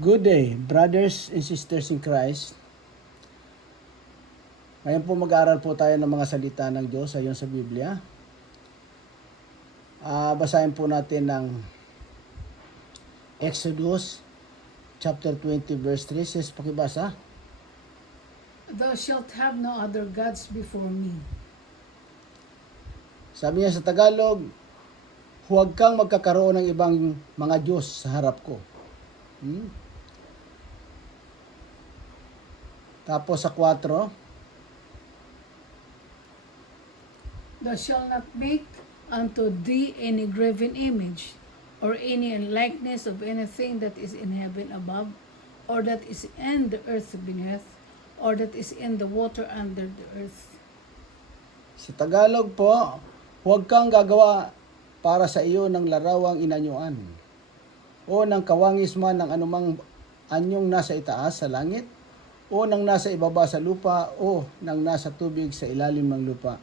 Good day, brothers and sisters in Christ. Ngayon po mag-aaral po tayo ng mga salita ng Diyos ayon sa Biblia. Basahin po natin ng Exodus chapter 20 verse 3. Says, pakibasa. Thou shalt have no other gods before me. Sabi niya sa Tagalog, huwag kang magkakaroon ng ibang mga Diyos sa harap ko. Tapos sa 4, Thou shalt not make unto thee any graven image, or any likeness of anything that is in heaven above, or that is in the earth beneath, or that is in the water under the earth. sa Tagalog po, huwag kang gagawa para sa iyo ng larawang inanyuan o ng kawangis man ng anumang anyong nasa itaas sa langit o ng nasa ibaba sa lupa o ng nasa tubig sa ilalim ng lupa.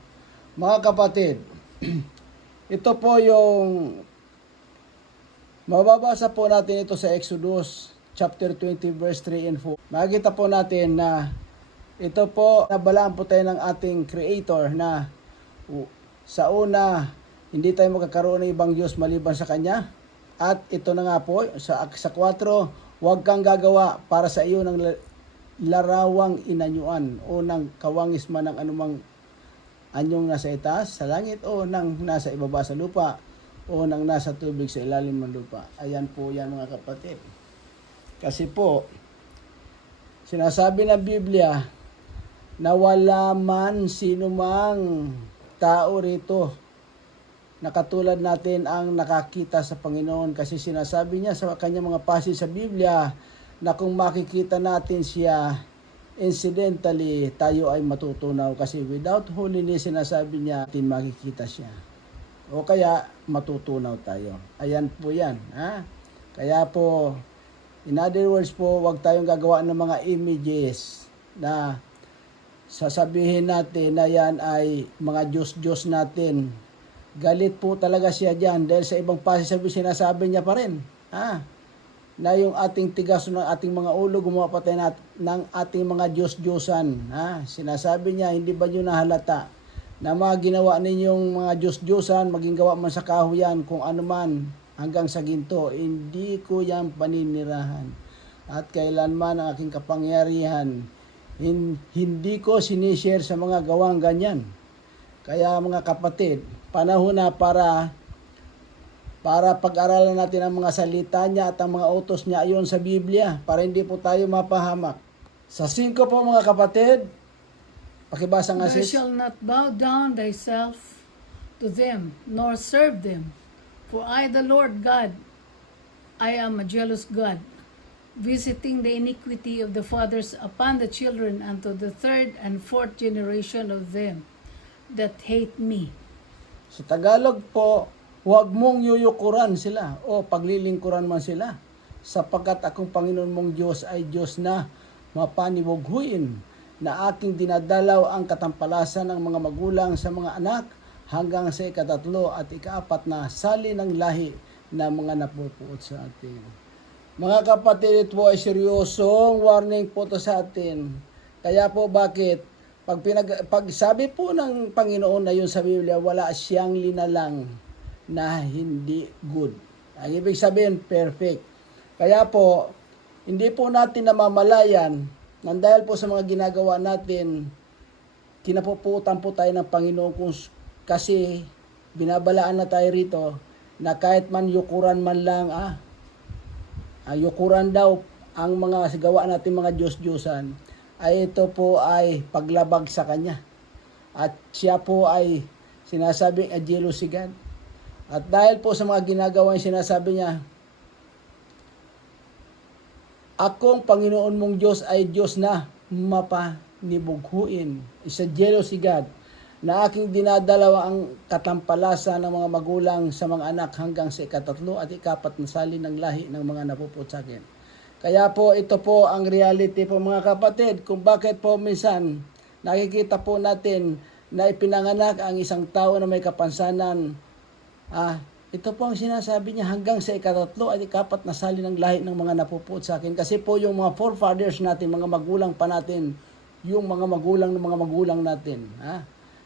Mga kapatid, ito po yung mababasa po natin ito sa Exodus chapter 20 verse 3 and 4. Makikita po natin na ito po, nabalaan po tayo ng ating Creator na sa una, hindi tayo magkakaroon ng ibang Diyos maliban sa Kanya. At ito na nga po, sa 4, huwag kang gagawa para sa iyo ng larawang inanyuan o ng kawangis man ng anumang anyong nasa itaas sa langit o ng nasa ibaba sa lupa o ng nasa tubig sa ilalim ng lupa. Ayan po yan mga kapatid. Kasi po, sinasabi ng Biblia na wala man sino mang tao rito na katulad natin ang nakakita sa Panginoon, kasi sinasabi niya sa kanyang mga passage sa Biblia na kung makikita natin siya incidentally, tayo ay matutunaw, kasi without holiness, sinasabi niya, natin makikita siya o kaya matutunaw tayo. Ayan po yan, ha? Kaya po, in other words po, wag tayong gagawa ng mga images na sasabihin natin na yan ay mga Diyos-Diyos natin. Galit po talaga siya dyan dahil sa ibang passage sinasabi niya pa rin, na yung ating tigas ng ating mga ulo, gumawa pa tayo ng ating mga Diyos-Diyosan. Sinasabi niya, hindi ba nyo nahalata na mga ginawa ninyong mga Diyos-Diyosan, maging gawa man sa kahoyan, kung ano man, hanggang sa ginto, hindi ko yan paninirahan. At kailanman ang aking kapangyarihan, hindi ko sinishare sa mga gawang ganyan. Kaya mga kapatid, panahon na para pag-aralan natin ang mga salita niya at ang mga utos niya ayon sa Biblia para hindi po tayo mapahamak. Sa 5 po mga kapatid, pakibasa nga Thou sis. shalt not bow down thyself to them, nor serve them. For I, the Lord God, I am a jealous God, visiting the iniquity of the fathers upon the children unto the 3rd and 4th generation of them that hate me. Sa Tagalog po, huwag mong yuyukuran sila o paglilingkuran man sila, sapagkat akong Panginoon mong Diyos ay Diyos na mapanibughuin, na aking dinadalaw ang katampalasan ng mga magulang sa mga anak hanggang sa 3 at 4 na sali ng lahi na mga napupuot sa atin. Mga kapatid, ito ay seryosong warning po to sa atin. Kaya po bakit? Pag sabi po ng Panginoon na yun sa Biblia, wala siyang linalang na hindi good. Ang ibig sabihin, perfect. Kaya po, hindi po natin namamalayan nang dahil po sa mga ginagawa natin, kinapuputan po tayo ng Panginoon kasi binabalaan na tayo rito na kahit man yukuran man lang, yukuran daw ang mga gawa natin mga Diyos-Diyosan, ay ito po ay paglabag sa Kanya. At siya po ay sinasabing a jealous God. At dahil po sa mga ginagawa yung sinasabi niya, akong Panginoon mong Diyos ay Diyos na mapanibughuin. Isa jealousy God, na aking dinadalawa ang katampalasan ng mga magulang sa mga anak hanggang sa 3 at 4 na sali ng lahi ng mga napuput sa akin. Kaya po ito po ang reality po mga kapatid, kung bakit po minsan nakikita po natin na ipinanganak ang isang tao na may kapansanan ito po ang sinasabi niya, hanggang sa ikatatlo at ikapat na sali ng lahi ng mga napupuot sa akin. Kasi po yung mga forefathers natin, mga magulang pa natin, yung mga magulang ng mga magulang natin,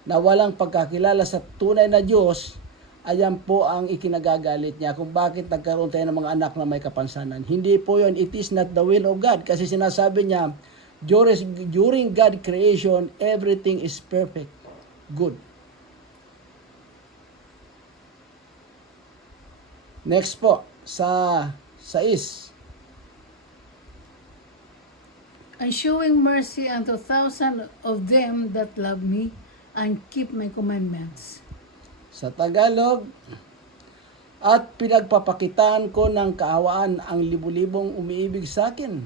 na walang pagkakilala sa tunay na Diyos, ayan po ang ikinagagalit niya kung bakit nagkaroon tayo ng mga anak na may kapansanan. Hindi po yun, it is not the will of God. Kasi sinasabi niya, during God creation, everything is perfect, good. Next po, sa 6. And showing mercy unto thousands of them that love me and keep my commandments. Sa Tagalog, at pinagpapakitaan ko ng kaawaan ang libu-libong umiibig sa akin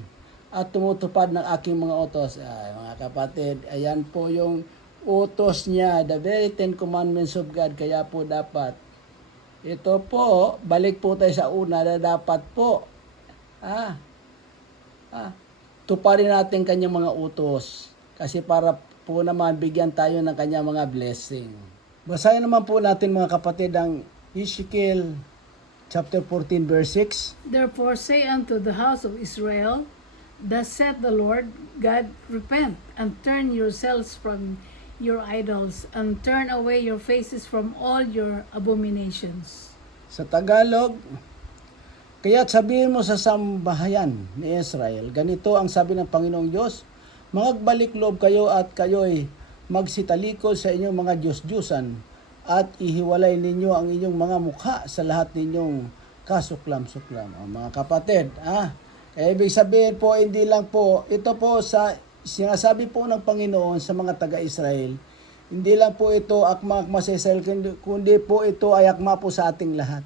at tumutupad ng aking mga utos. Ay, mga kapatid, ayan po yung utos niya, the very 10 commandments of God. Kaya po dapat, ito po, balik po tayo sa una na dapat po, tuparin natin kanyang mga utos. Kasi para po naman bigyan tayo ng kanyang mga blessing. Basahin naman po natin mga kapatid ang Ezekiel chapter 14 verse 6. Therefore say unto the house of Israel, thus saith the Lord God, repent and turn yourselves from your idols and turn away your faces from all your abominations. Sa Tagalog, kaya't sabihin mo sa sambahayan ni Israel, ganito ang sabi ng Panginoong Diyos, magbalik loob kayo at kayo'y magsitalikod sa inyong mga Diyos-Diyusan at ihiwalay ninyo ang inyong mga mukha sa lahat ninyong kasuklam-suklam. O, mga kapatid, ibig sabihin po, hindi lang po, ito po sa sinasabi po ng Panginoon sa mga taga-Israel, hindi lang po ito akma-akma sa Israel, kundi po ito ay akma po sa ating lahat.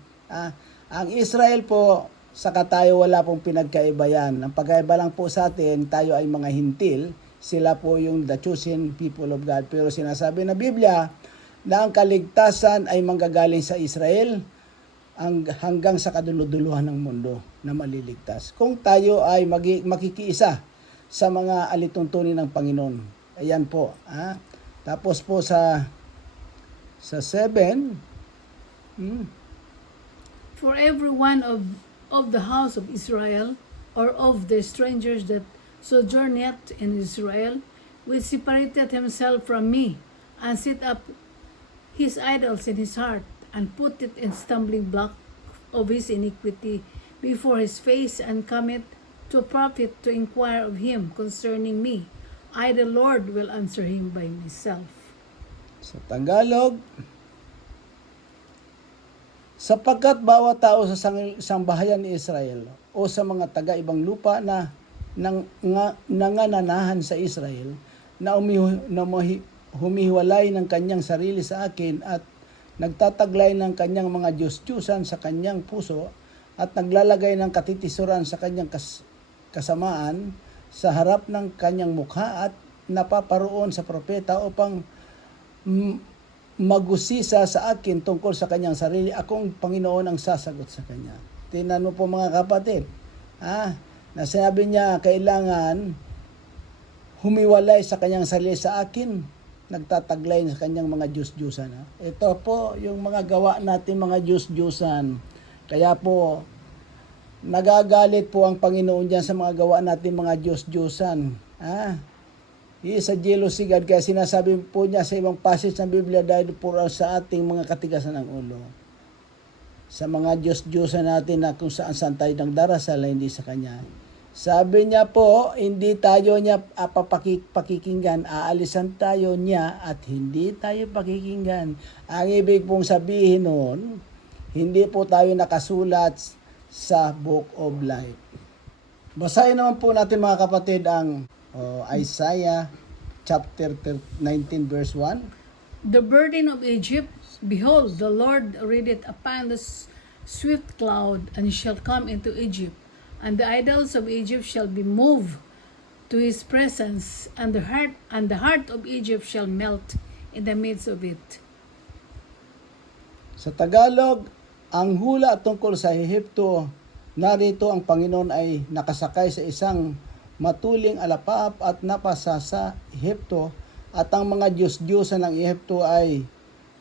Ang Israel po, saka tayo wala pong pinagkaiba yan. Ang pagkaiba lang po sa atin, tayo ay mga hintil, sila po yung the chosen people of God. Pero sinasabi na Biblia na ang kaligtasan ay manggagaling sa Israel hanggang sa kaduluduluhan ng mundo na maliligtas. Kung tayo ay makikiisa sa mga alituntunin ng Panginoon. Ayan po. Tapos po sa 7, For every one of the house of Israel, or of the strangers that sojourneth in Israel, which separated himself from me, and set up his idols in his heart, and put it in stumbling block of his iniquity before his face, and cometh to a prophet to inquire of him concerning me, I the Lord will answer him by myself. Sa Tagalog, sapagkat bawat tao sa sambahayan ni Israel o sa mga taga-ibang lupa na nangananahan sa Israel na humihiwalay ng kanyang sarili sa akin at nagtataglay ng kanyang mga Diyos-Diyusan sa kanyang puso at naglalagay ng katitisuran sa kanyang kasamaan sa harap ng kanyang mukha at napaparoon sa propeta upang magusisa sa akin tungkol sa kanyang sarili, akong Panginoon ang sasagot sa kanya. Tingnan mo po mga kapatid, na sinabi niya kailangan humiwalay sa kanyang sarili sa akin, nagtataglay sa kanyang mga Diyos-Diyusan. Ito po yung mga gawa natin mga Diyos-Diyusan. Kaya po, nagagalit po ang Panginoon diyan sa mga gawa natin mga Diyos-Diyusan. He is a jealous God, kaya sinasabi po niya sa ibang passage ng Biblia dahil po sa ating mga katigasan ng ulo. Sa mga Diyos-Diyosan natin na kung saan tayo nagdarasal, hindi sa Kanya. Sabi niya po, hindi tayo niya pakikinggan, aalisan tayo niya at hindi tayo pakikinggan. Ang ibig pong sabihin nun, hindi po tayo nakasulat sa Book of Life. Basahin naman po natin mga kapatid ang Isaiah chapter 19 verse 1. The burden of Egypt, behold, the Lord rideth upon the swift cloud, and shall come into Egypt, and the idols of Egypt shall be moved to his presence, and the heart of Egypt shall melt in the midst of it. Sa Tagalog, ang hula tungkol sa Ehipto, narito ang Panginoon ay nakasakay sa isang matuling alapaap at napasa sa Ehipto, at ang mga Diyos-Diyosan ng Ehipto ay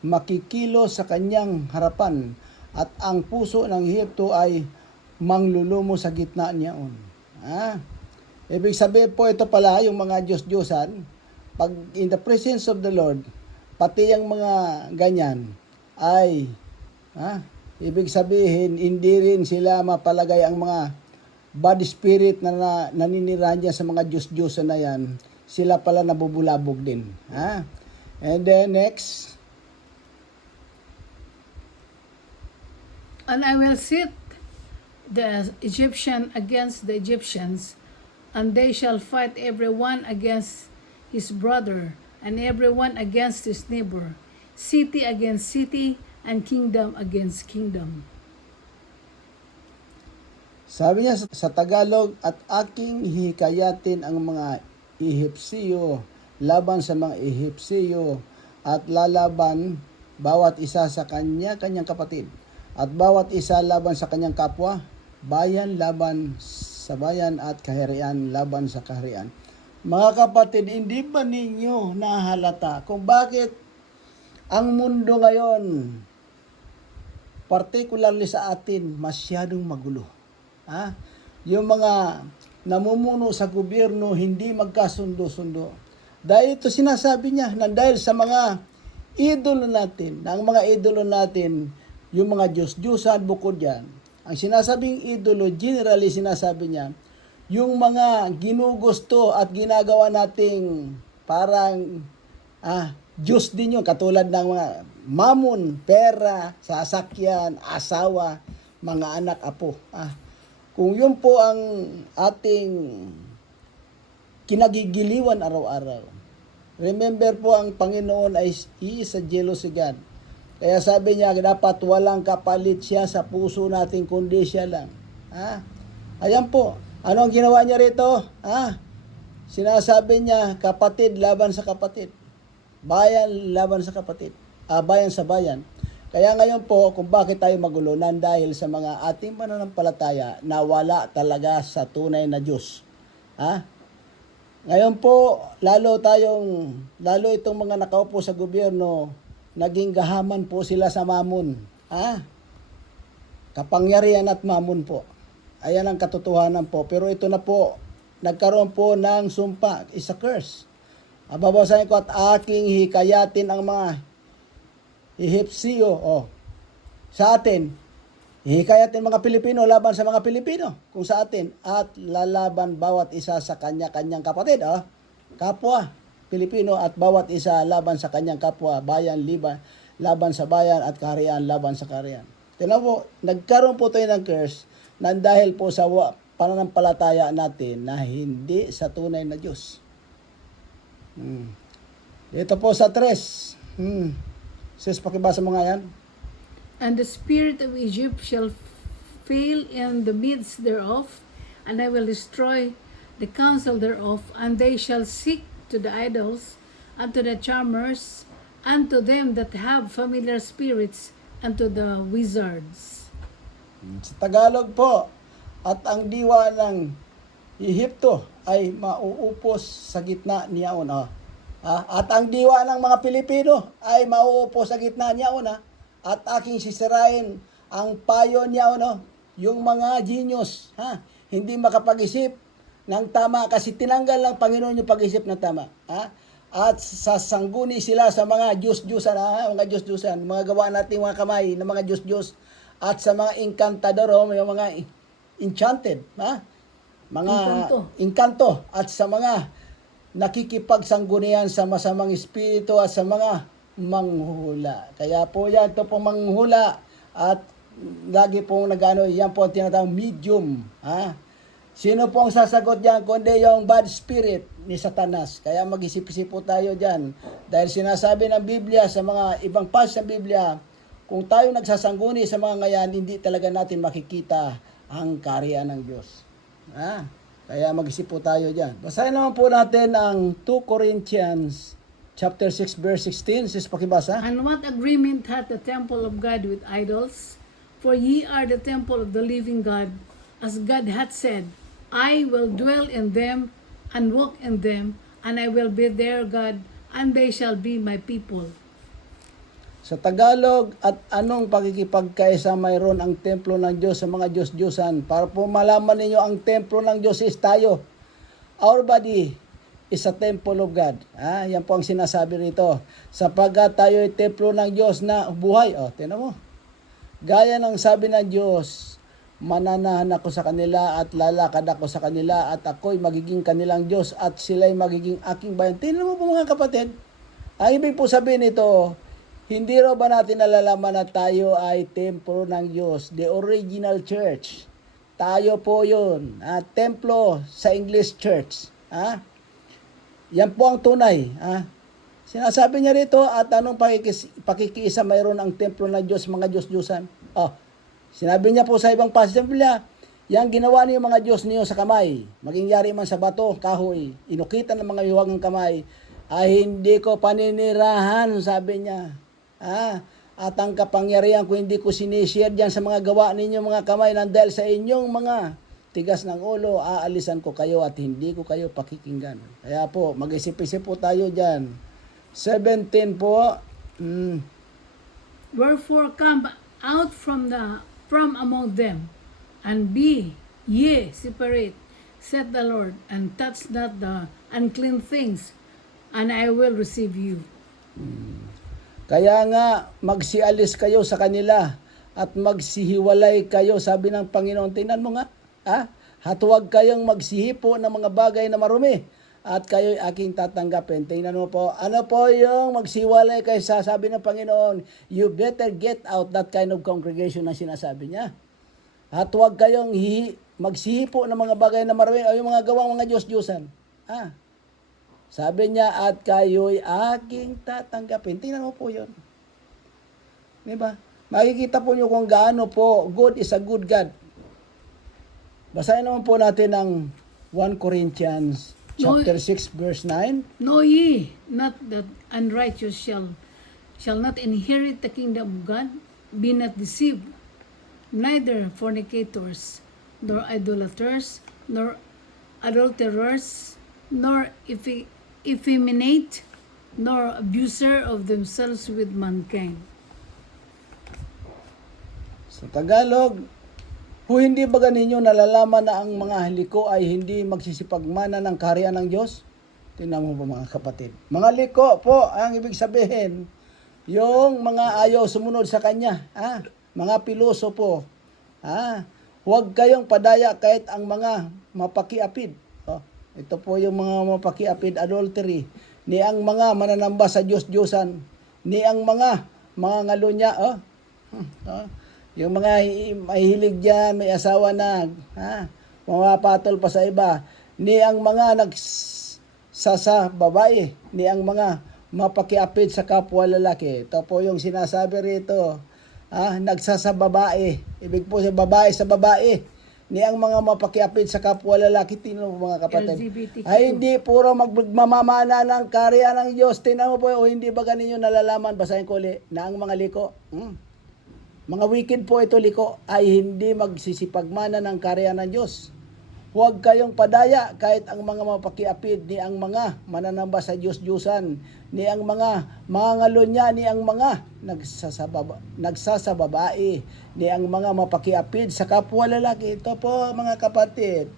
makikilo sa kanyang harapan at ang puso ng Ehipto ay manglulumo sa gitna niyaon. Ibig sabihin po ito pala, yung mga Diyos-Diyosan, pag in the presence of the Lord, pati yung mga ganyan, ay, ibig sabihin, hindi rin sila mapalagay ang mga bad spirit na naninirahan dyan sa mga Diyos-Diyosan na yan, sila pala nabubulabog din. And then next, And I will set the Egyptian against the Egyptians, and they shall fight every one against his brother, and every one against his neighbor, city against city, and kingdom against kingdom. sabi niya sa Tagalog, at aking hikayatin ang mga Ehipsiyo laban sa mga Ehipsiyo, at lalaban bawat isa sa kanyang kapatid, at bawat isa laban sa kanyang kapwa, bayan laban sa bayan, at kaharian laban sa kaharian. Mga kapatid, hindi ba ninyo nahalata kung bakit ang mundo ngayon, particularly sa atin, masyadong magulo? Yung mga namumuno sa gobyerno hindi magkasundo-sundo. Dahil ito sinasabi niya na dahil sa mga idolo natin, na ang mga idolo natin, yung mga Diyos-Diyosan bukod yan, ang sinasabing idolo, generally sinasabi niya, yung mga ginugusto at ginagawa nating parang Diyos din yun, katulad ng mga mamon, pera, sasakyan, asawa, mga anak, apo. Kung yun po ang ating kinagigiliwan araw-araw, remember po ang Panginoon ay He is a jealous God. Kaya sabi niya, dapat walang kapalit siya sa puso natin, kundi siya lang. Ayan po. Ano ang ginawa niya rito? Sinasabi niya, kapatid laban sa kapatid. Bayan laban sa kapatid. Bayan sa bayan. Kaya ngayon po, kung bakit tayo magulo, dahil sa mga ating pananampalataya na wala talaga sa tunay na Diyos. Ngayon po, lalo itong mga nakaupo sa gobyerno, naging gahaman po sila sa mamon. Kapangyarihan at mamon po. Ayan ang katotohanan po. Pero ito na po, nagkaroon po ng sumpa. It's a curse. Babasahin ko, at aking hikayatin ang mga Ehipsiyo. Sa atin, hikayatin mga Pilipino laban sa mga Pilipino. Kung sa atin, at lalaban bawat isa sa kanya-kanyang kapatid. Kapwa Pilipino, at bawat isa laban sa kanyang kapwa, bayan laban sa bayan, at kaharian laban sa kaharian. Tingnan po, nagkaroon po tayo ng curse na dahil po sa pananampalataya natin na hindi sa tunay na Diyos. Dito po sa 3. Sis, pakibasa mo nga yan. And the spirit of Egypt shall fail in the midst thereof, and I will destroy the counsel thereof, and they shall seek to the idols, and to the charmers, and to them that have familiar spirits, and to the wizards. Sa Tagalog po, at ang diwa ng Ehipto ay mauupos sa gitna niyaon. At ang diwa ng mga Pilipino ay mauupos sa gitna niyaon. At aking sisirain ang payo niyaon. Yung mga genius, hindi makapag-isip ng tama kasi tinanggal ng Panginoon yung pag-isip ng tama. At sasangguni sila sa mga Diyos-Diyosan, mga Diyos-Diyosan, mga gawa nating mga kamay ng mga Diyos-Diyos, at sa mga encantador, yung mga enchanted, mga inkanto, at sa mga nakikipagsanggunian sa masamang espiritu at sa mga manghula. Kaya po yan, ito po manghula, at lagi pong yan po ang tinatawag medium. Sino po ang sasagot dyan kundi yung bad spirit ni Satanas? Kaya mag-isip-isip po tayo dyan. Dahil sinasabi ng Biblia sa mga ibang passage sa Biblia, kung tayo nagsasangguni sa mga ngayan, hindi talaga natin makikita ang kaharian ng Diyos. Kaya mag-isip po tayo dyan. Basahin naman po natin ang 2 Corinthians chapter 6 verse 16. Sis, pakibasa. And what agreement hath the temple of God with idols? For ye are the temple of the living God, as God hath said, I will dwell in them and walk in them, and I will be their God, and they shall be my people. Sa Tagalog, at anong pakikipagkaisa mayroon ang templo ng Diyos sa mga Diyos-Diyosan? Para po malaman ninyo, ang templo ng Diyos is tayo. Our body is a temple of God. Yan po ang sinasabi rito. Sapagkat tayo ay templo ng Diyos na buhay. Tingnan mo. Gaya ng sabi ng Diyos, mananahan ako sa kanila at lalakad ako sa kanila at ako'y magiging kanilang Diyos at sila'y magiging aking bayan. Tingnan mo po mga kapatid. Ang ibig po sabihin nito, hindi raw ba natin nalalaman na tayo ay templo ng Diyos, the original church. Tayo po yun. Templo sa English church. Yan po ang tunay. Sinasabi niya rito, at anong pakikiisa mayroon ang templo ng Diyos, mga Diyos-Diyusan. Sinabi niya po sa ibang passage ng Biblia, yang ginawa niyo mga Diyos niyo sa kamay, maging yari man sa bato, kahoy, inukitan ng mga hiwagang kamay, ay hindi ko paninirahan, sabi niya. At ang kapangyarihan ko hindi ko sinishare dyan sa mga gawa ninyo mga kamay, nang dahil sa inyong mga tigas ng ulo, aalisan ko kayo at hindi ko kayo pakikinggan. Kaya po, mag-isip-isip po tayo dyan. 17 po. Wherefore come out from among them, and be ye separate, said the Lord, and touch not the unclean things, and I will receive you. Kaya nga, magsialis kayo sa kanila at magsihiwalay kayo, sabi ng Panginoon. Tingnan mo nga, at huwag kayong magsihipo ng mga bagay na marumi at kayo'y aking tatanggapin. Tingnan mo po, ano po yung magsihiwalay kayo, sabi ng Panginoon, you better get out that kind of congregation na sinasabi niya. At huwag kayong magsihipo ng mga bagay na marumi o yung mga gawang mga Diyos-Diyosan. Sabi niya, at kayo'y aking tatanggapin. Tingnan mo po yun. Diba? Makikita po niyo kung gaano po, God is a good God. Basahin naman po natin ang 1 Corinthians chapter 6 verse 9. Know ye not that unrighteous shall not inherit the kingdom of God? Be not deceived, neither fornicators, nor idolaters, nor adulterers, nor effeminate, nor abuser of themselves with mankind. Sa Tagalog, hindi ba ninyo nalalaman na ang mga liko ay hindi magsisipagmana ng kaharian ng Diyos? Tingnan mo po mga kapatid. Mga liko po, ang ibig sabihin, yung mga ayaw sumunod sa Kanya. Mga piloso po. Huwag kayong padaya kahit ang mga mapakiapid. Ito po yung mga mapakiapid, adultery. Ni ang mga mananamba sa Diyos-Diyosan. Ni ang mga ngalunya. Yung mga mahilig dyan, may asawa na, mamapatol pa sa iba. Ni ang mga babae, ni ang mga mapakiapid sa kapwa lalaki. Ito po yung sinasabi rito, nagsasababae. Ibig po sa babae sa babae. Ni ang mga mapakiapid sa kapwa lalaki. Tingnan mo mga kapatid. LGBTQ. Ay hindi puro magmamana ng kaharian ng Diyos. Tingnan mo po, hindi ba ganinyo nalalaman, basahin ko ulit, na ang mga liko, mga wicked po ito liko, ay hindi magsisipagmana ng kaharian ng Diyos. Huwag kayong padaya kahit ang mga mapakiapid, ni ang mga mananamba sa Diyos-Diyusan, ni ang mga ngalunya, ni ang mga nagsasababae, ni ang mga mapakiapid sa kapwa lalaki. Ito po mga kapatid.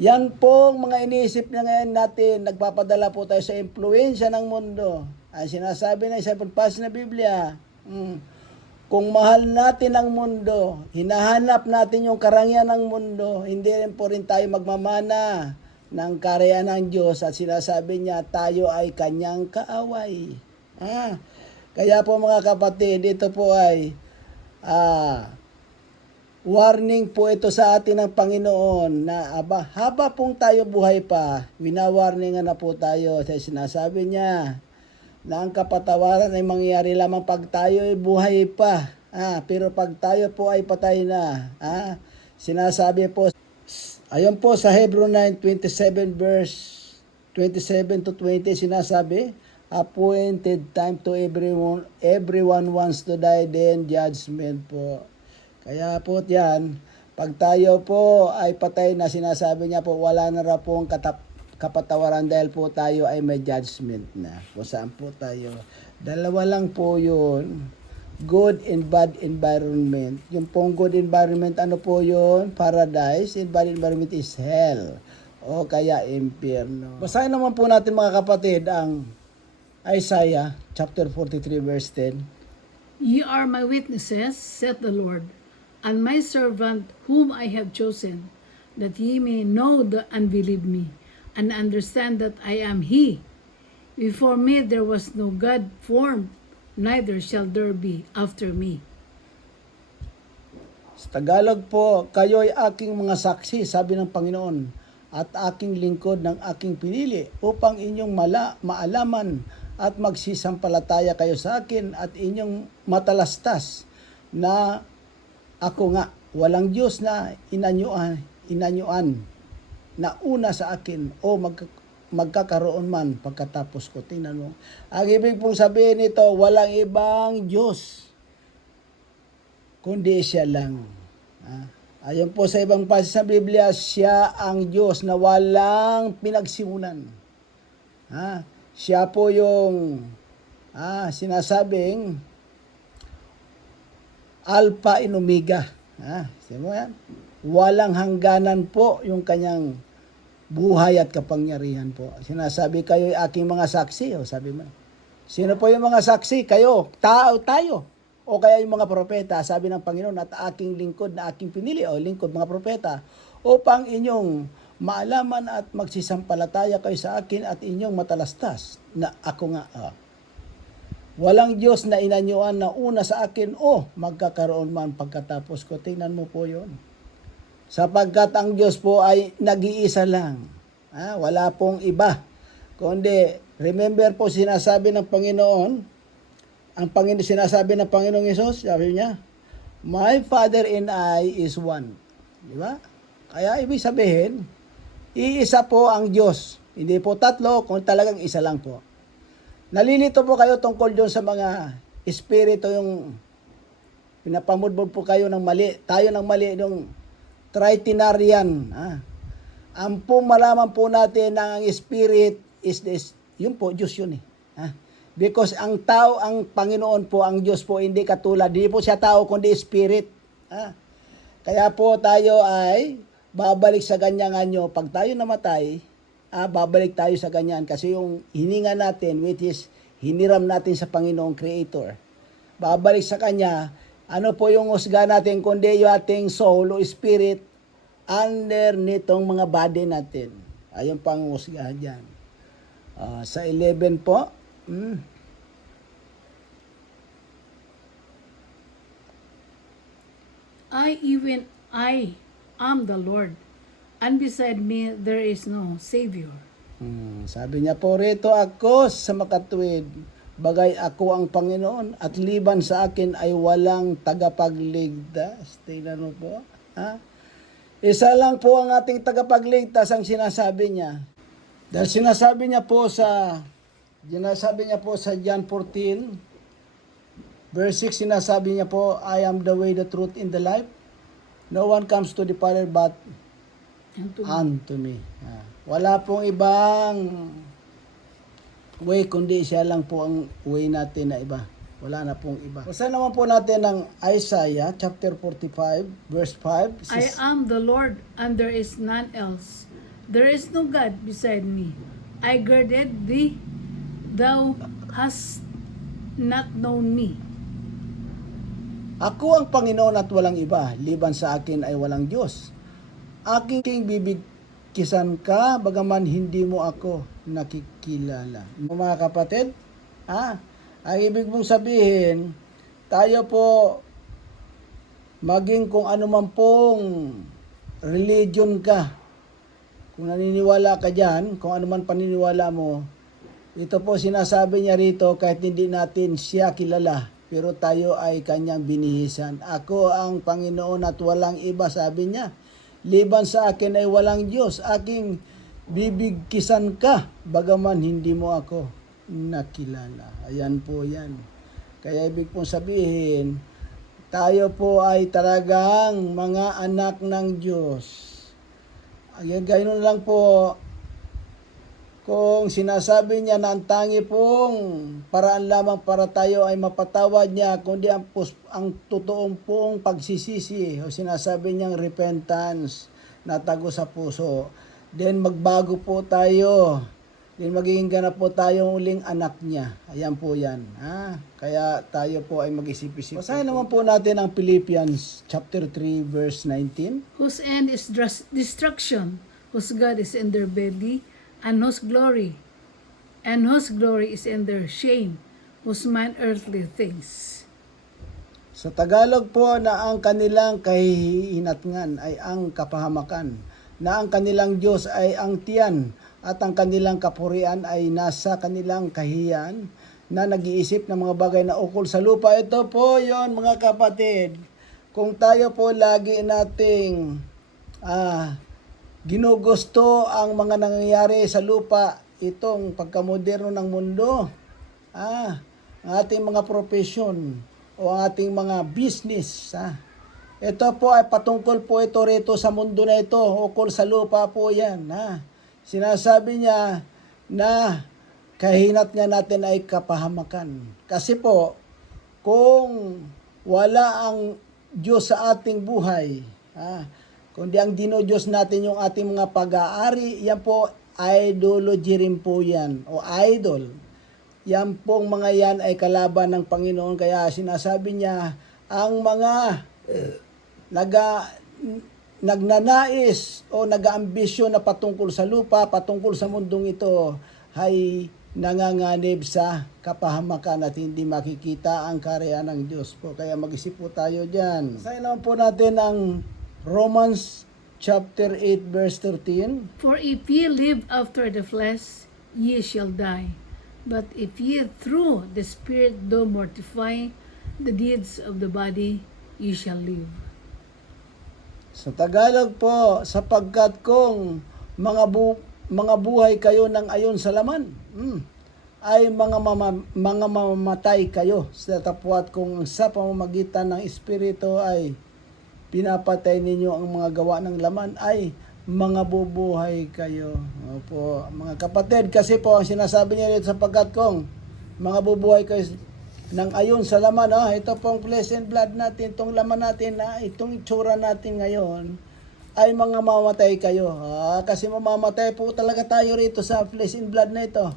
Yan pong mga iniisip na ngayon natin, nagpapadala po tayo sa impluensya ng mundo. Ang sinasabi na sa passage na Biblia, kung mahal natin ang mundo, hinahanap natin yung karangyaan ng mundo, hindi rin po rin tayo magmamana ng kaharian ng Diyos, at sinasabi niya, tayo ay kanyang kaaway. Kaya po mga kapatid, ito po ay warning po ito sa atin ng Panginoon na haba pong tayo buhay pa, winawarningan na po tayo. Sa sinasabi niya na ang kapatawaran ay mangyayari lamang pag tayo ay buhay pa. Pero pag tayo po ay patay na, sinasabi po, ayon po sa Hebrew 9:27 verse 27 to 20, sinasabi, appointed time to everyone wants to die, then judgment po. Kaya po yan, pag tayo po ay patay na, sinasabi niya po, wala na raw pong kapatawaran dahil po tayo ay may judgment na. Kung saan po tayo Dalawa lang po yun. Good and bad environment. Yung pong good environment, ano po yun? Paradise. And bad environment is hell. O kaya impyerno. Basahin naman po natin mga kapatid ang Isaiah chapter 43 verse 10. Ye are my witnesses, saith the Lord, and my servant whom I have chosen, that ye may know and believe me, and understand that I am He. Before me there was no God formed, neither shall there be after me. Sa Tagalog po, kayo'y aking mga saksi, sabi ng Panginoon, at aking lingkod ng aking pinili, upang inyong maalaman at magsisampalataya kayo sa akin at inyong matalastas na ako nga, walang Diyos na inanyuan na una sa akin o magkakaroon man pagkatapos ko. Tingnan mo. Ang ibig pong sabihin nito, walang ibang Diyos kundi siya lang. Ayon po sa ibang passage sa Biblia, siya ang Diyos na walang pinagsimulan. Siya po yung sinasabing Alpha and Omega. Mo yan? Walang hangganan po yung kanyang buhay at kapangyarihan po. Sinasabi kayo'y aking mga saksi. O sabi mo. Sino po yung mga saksi? Kayo. Tayo. O kaya yung mga propeta. Sabi ng Panginoon at aking lingkod na aking pinili. O lingkod mga propeta. Upang inyong maalaman at magsisampalataya kayo sa akin at inyong matalastas na ako nga. Walang Diyos na inanyuan na una sa akin o magkakaroon man pagkatapos ko. Tingnan mo po yun. Sapagkat ang Diyos po ay nag-iisa lang. Wala pong iba. Kundi, remember po sinasabi ng Panginoon, sinasabi ng Panginoong Hesus, sabi niya, My Father and I is one. Di ba? Kaya ibig sabihin, iisa po ang Diyos. Hindi po tatlo, kung talagang isa lang po. Nalilito po kayo tungkol doon sa mga espiritu, yung pinapamudbog po kayo ng mali. Tayo ng mali, yung Trinitarian. Ang po malaman po natin na ang spirit is this, yun po, Diyos yun eh. Because ang tao, ang Panginoon po, ang Diyos po, hindi katulad. Hindi po siya tao, kundi spirit. Kaya po tayo ay babalik sa ganyan nyo. Pag tayo namatay, babalik tayo sa ganyan. Kasi yung hininga natin, which is hiniram natin sa Panginoong Creator, babalik sa Kanya. Ano po yung husga natin, kundi yung ating soul o spirit under nitong mga body natin. Ayun pang husga dyan. Sa 11 po, I am the Lord, and beside me there is no Savior. Sabi niya po rito, ako sa makatuwid, bagay ako ang Panginoon, at liban sa akin ay walang tagapagligtas. Tingnan mo po. Isa lang po ang ating tagapagligtas ang sinasabi niya. Dahil sinasabi niya po sa John 14, verse 6, sinasabi niya po, I am the way, the truth, and the life. No one comes to the Father but unto me. Wala pong ibang way, kundi siya lang po ang way natin na iba. Wala na pong iba. Basahin naman po natin ng Isaiah chapter 45 verse 5. I am the Lord, and there is none else. There is no God beside me. I girded thee, thou hast not known me. Ako ang Panginoon at walang iba. Liban sa akin ay walang Diyos. Aking bibigkisan ka, bagaman hindi mo ako nakikilala. Mga kapatid, ang ibig mong sabihin, tayo po, maging kung ano man pong religion ka, kung naniniwala ka dyan, kung ano man paniniwala mo, ito po sinasabi niya rito, kahit hindi natin siya kilala, pero tayo ay kanyang binihisan. Ako ang Panginoon at walang iba, sabi niya. Liban sa akin ay walang Diyos. Aking bibigkisan ka, bagaman hindi mo ako nakilala. Ayan po yan. Kaya ibig pong sabihin, tayo po ay talagang mga anak ng Diyos. Ganoon lang po, Kung sinasabi niya na ang tangi pong paraan lamang para tayo ay mapatawad niya, kundi ang totoong pong pagsisisi o sinasabi niyang repentance na tago sa puso. Then magbago po tayo. Then magiging ganap po tayong uling anak niya. Ayan po yan. Kaya tayo po ay mag-isip-isip. Basahin naman po natin ang Philippians chapter 3 verse 19. Whose end is destruction, whose God is in their belly, and whose glory is in their shame, whose mind earthly things. Sa Tagalog po na ang kanilang kahihinatngan ay ang kapahamakan, na ang kanilang Diyos ay ang tiyan, at ang kanilang kapurian ay nasa kanilang kahiyan, na nag-iisip ng mga bagay na ukol sa lupa. Ito po yon mga kapatid. Kung tayo po lagi nating ginugusto ang mga nangyayari sa lupa, itong pagkamoderno ng mundo, ang ating mga profesyon o ang ating mga business, ito po ay patungkol po ito rito sa mundo na ito, ukol sa lupa po yan. Sinasabi niya na kahinat nga natin ay kapahamakan. Kasi po, kung wala ang Diyos sa ating buhay, kundi ang dinodiyos natin yung ating mga pag-aari, yan po, ideology rin po yan, o idol. Yan pong mga yan ay kalaban ng Panginoon. Kaya sinasabi niya, ang mga nagnanais o nag-aambisyon na patungkol sa lupa, patungkol sa mundong ito, ay nanganganib sa kapahamakan at hindi makikita ang karya ng Diyos po. Kaya mag-isip po tayo dyan. Basahin naman po natin ang Romans chapter 8 verse 13. For if ye live after the flesh, ye shall die. But if ye through the Spirit do mortify the deeds of the body, ye shall live. Sa Tagalog po, sapagkat kung mga buhay kayo ng ayon sa laman, ay mga mamamatay kayo sa tapwat kung sa pamamagitan ng Espiritu ay pinapatay ninyo ang mga gawa ng laman, ay mga bubuhay kayo. Opo, mga kapatid, kasi po ang sinasabi niya dito, sapagkat kung mga bubuhay kayo ng ayon sa laman, ito pong flesh and blood natin, itong laman natin, itong itsura natin ngayon, ay mga mamamatay kayo. Kasi mamamatay po talaga tayo rito sa flesh and blood na ito.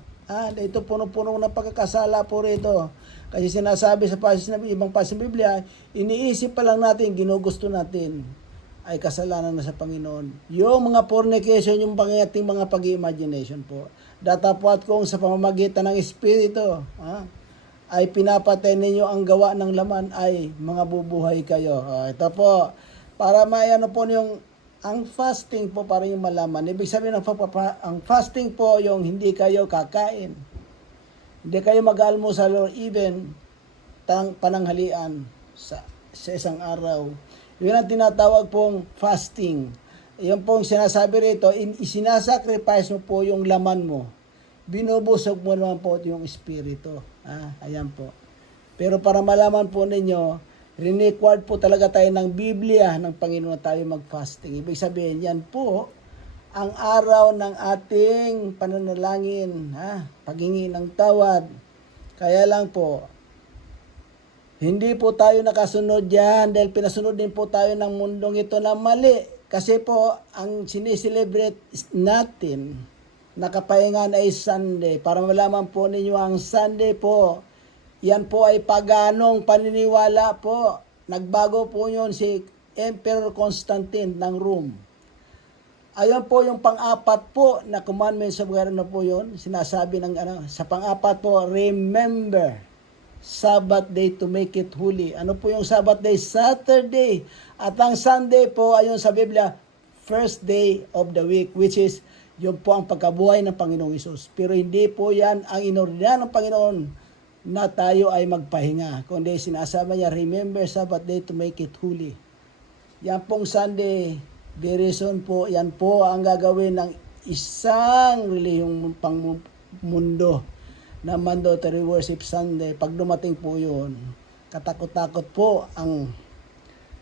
Ito puno-puno ng pagkakasala po rito. Kasi sinasabi sa ibang passage ng Biblia, iniisip pa lang natin, ginugusto natin, ay kasalanan na sa Panginoon. Yung mga fornication, yung pangating mga pag-imagination po. Datapwat kung sa pamamagitan ng Espiritu, ay pinapatay ninyo ang gawa ng laman, ay mga bubuhay kayo. Ito po, para mayano po yung ang fasting po, para yung malaman. Ibig sabihin ang fasting po, yung hindi kayo kakain. Hindi kayo mag-almusal or even pananghalian sa isang araw. Yun ang tinatawag pong fasting. Yung pong sinasabi rito, isinasacrifice mo po yung laman mo. Binubusog mo naman po yung espiritu. Ayan po. Pero para malaman po ninyo, required po talaga tayo ng Biblia ng Panginoon na tayo mag-fasting. Ibig sabihin, yan po ang araw ng ating pananalangin, paghingi ng tawad. Kaya lang po, hindi po tayo nakasunod yan dahil pinasunod din po tayo ng mundong ito na mali. Kasi po, ang sineselebrate natin, nakapahingan ay Sunday. Para malaman po ninyo, ang Sunday po, yan po ay paganong paniniwala po. Nagbago po yun si Emperor Constantine ng Rome. Ayun po yung pang-apat po na commandment sa gobyerno po yun. Sinasabi ng sa pang-apat po, remember Sabbath day to make it holy. Ano po yung Sabbath day? Saturday. At ang Sunday po, ayon sa Biblia, first day of the week, which is yun po ang pagkabuhay ng Panginoong Hesus. Pero hindi po yan ang inordina ng Panginoon na tayo ay magpahinga. Kundi sinasabi niya, remember Sabbath day to make it holy. Yan pong Sunday, very soon po, yan po ang gagawin ng isang relihiyong pangmundo na mandatory worship Sunday. Pag dumating po yun, katakot-takot po ang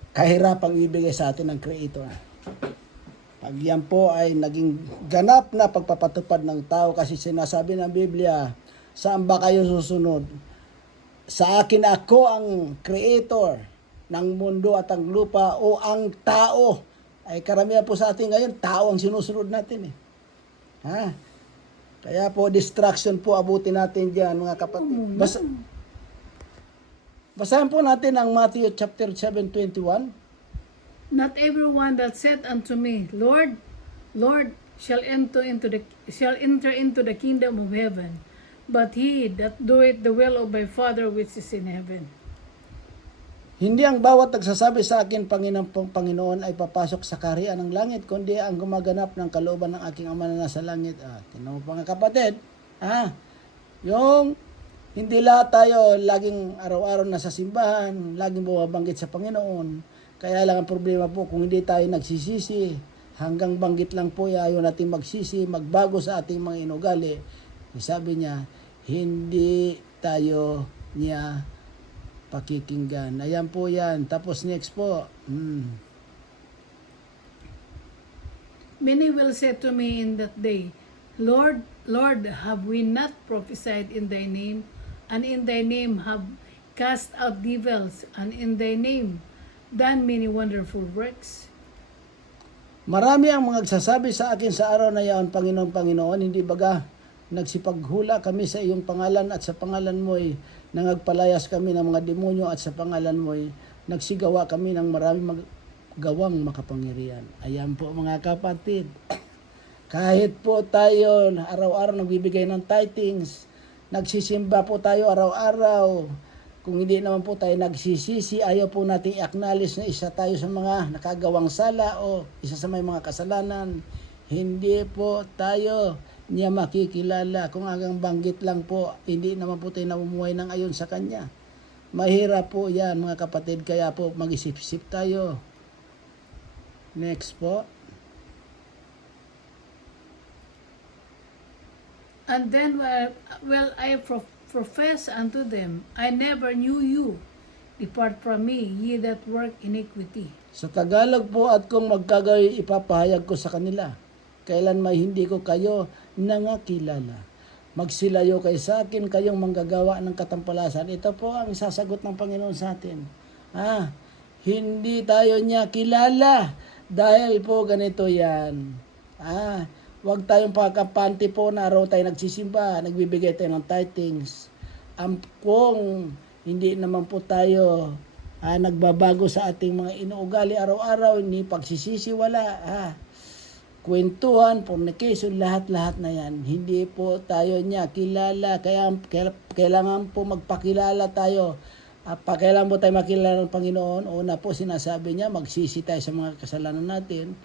kahirapang ibigay sa atin ng Creator. Pag yan po ay naging ganap na pagpapatupad ng tao, kasi sinasabi ng Biblia, saan ba kayo susunod? Sa akin ako ang creator ng mundo at ang lupa, o ang tao? Ay karamihan po sa atin ngayon, tao ang sinusunod natin eh. Ha? Kaya po distraction po abutin natin diyan, mga kapatid. Basahin po natin ang Matthew chapter 7:21. Not everyone that said unto me, Lord, Lord, shall enter into the kingdom of heaven, but he that doeth the will of my Father which is in heaven. Hindi ang bawat nagsasabi sa akin, Panginoon, ay papasok sa kaharian ng langit, kundi ang gumaganap ng kalooban ng aking Ama na nasa langit. Tingnan mo pa nga kapatid, yung hindi lahat tayo laging araw-araw nasa simbahan, laging bumabanggit sa Panginoon. Kaya lang ang problema po, kung hindi tayo nagsisisi, hanggang banggit lang po, ayaw natin magsisi, magbago sa ating mga inugali. Sabi niya, hindi tayo niya pakikinggan. Ayan po yan. Tapos next po. Many will say to me in that day, Lord, Lord, have we not prophesied in thy name, and in thy name have cast out devils, and in thy name done many wonderful works? Marami ang mga nagsasabi sa akin sa araw na yaon, Panginoon, Panginoon, hindi baga nagsipaghula kami sa iyong pangalan, at sa pangalan mo'y nangagpalayas kami ng mga demonyo, at sa pangalan mo'y nagsigawa kami ng maraming gawang makapangyarihan. Ayan po mga kapatid. Kahit po tayo araw-araw nagbibigay ng tithings, nagsisimba po tayo araw-araw, kung hindi naman po tayo nagsisisi, ayaw po natin i-acknowledge na isa tayo sa mga nakagawang sala o isa sa may mga kasalanan, hindi po tayo niya makikilala. Kung hanggang banggit lang po, hindi naman po tayo namumuhay ng ayon sa Kanya. Mahirap po yan mga kapatid, kaya po mag-isip-isip tayo. Next po. And then will I profess unto them, I never knew you. Depart from me, ye that work iniquity. Sa Tagalog po, at kung magkagayoy, ipapahayag ko sa kanila, kailan may hindi ko kayo nangakilala. Magsilayo kayo sa akin, kayong manggagawa ng katampalasan. Ito po ang sasagot ng Panginoon sa atin. Hindi tayo niya kilala dahil po ganito yan. Huwag tayong pagkapanti po na araw tayo nagsisimba, nagbibigay tayo ng tithings. Kung hindi naman po tayo nagbabago sa ating mga inuugali araw-araw, hindi pagsisisi, wala. Kwentuhan, fornication, lahat-lahat na yan. Hindi po tayo niya kilala. Kaya kailangan po magpakilala tayo. Kailangan po tayo makilala ng Panginoon. Una po sinasabi niya, magsisi tayo sa mga kasalanan natin.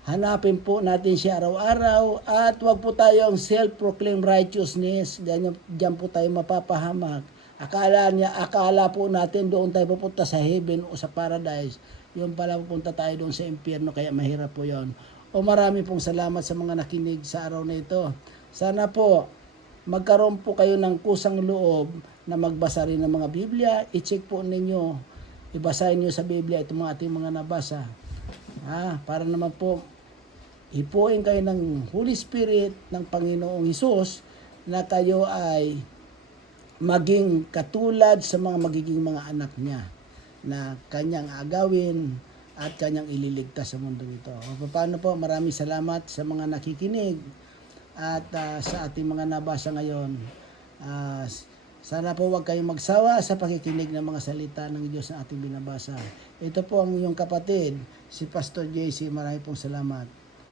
Hanapin po natin siya araw-araw, at wag po tayong self-proclaimed righteousness. Diyan po tayo mapapahamak. Akala po natin doon tayo pupunta sa heaven o sa paradise. Yun pala pupunta tayo doon sa impyerno, kaya mahirap po yon. Marami pong salamat sa mga nakinig sa araw na ito. Sana po magkaroon po kayo ng kusang loob na magbasa rin ng mga Biblia. I-check po ninyo, ibasahin nyo sa Biblia itong mga ating mga nabasa. Para naman po ipuin kayo ng Holy Spirit ng Panginoong Hesus, na kayo ay maging katulad sa mga magiging mga anak niya, na kanyang agawin at kanyang ililigtas sa mundo ito. Paano po, maraming salamat sa mga nakikinig at sa ating mga nabasa ngayon. Sana po huwag kayong magsawa sa pakikinig ng mga salita ng Diyos na ating binabasa. Ito po ang iyong kapatid, si Pastor JC. Maraming pong salamat.